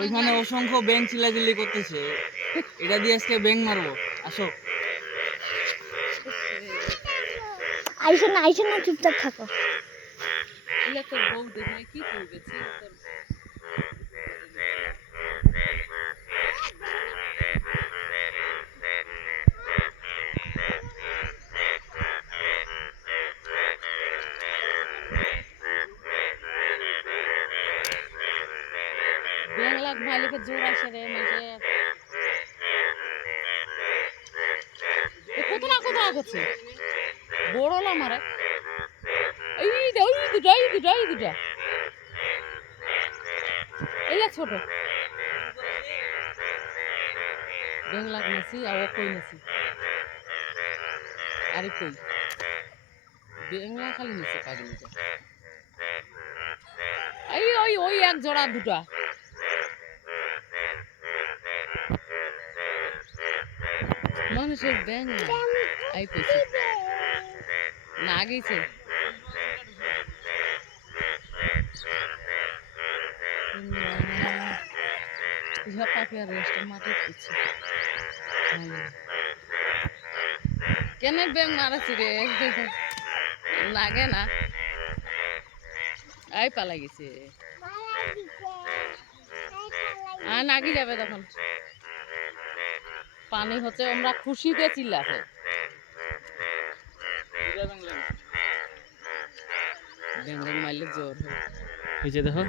ওইখানে অসংখ্য ব্যাঙ চিল্লাচিল্লি করতেছে, এটা দিয়ে আজকে ব্যাঙ মারবো। আসো। আইসো না চুপচাপ থাকো। এলে তোর বউ দেখে কি করবে তোর ব্যাং লাগ ভাইলেকে জোর আসে রে মাঝে কত না করছে বড় না মারে এই দুটা এলা ছোট ব্যাং লাগ নাছি আর ও কই নাছি আরে কই ব্যাং লাগ খালি নিছে পাগলিটা ওই এক জোড়া দুটা মানুষের ব্যাং আই পেয়েছে না গেছে কেন ব্যাং মারাছি রে লাগে না আই পালা গেছে আর নাগি যাবে তখন পানি হচ্ছে আমরা খুশিতে চিল্লাছে ব্যাং মারলে জোর হয় এই যে দেখো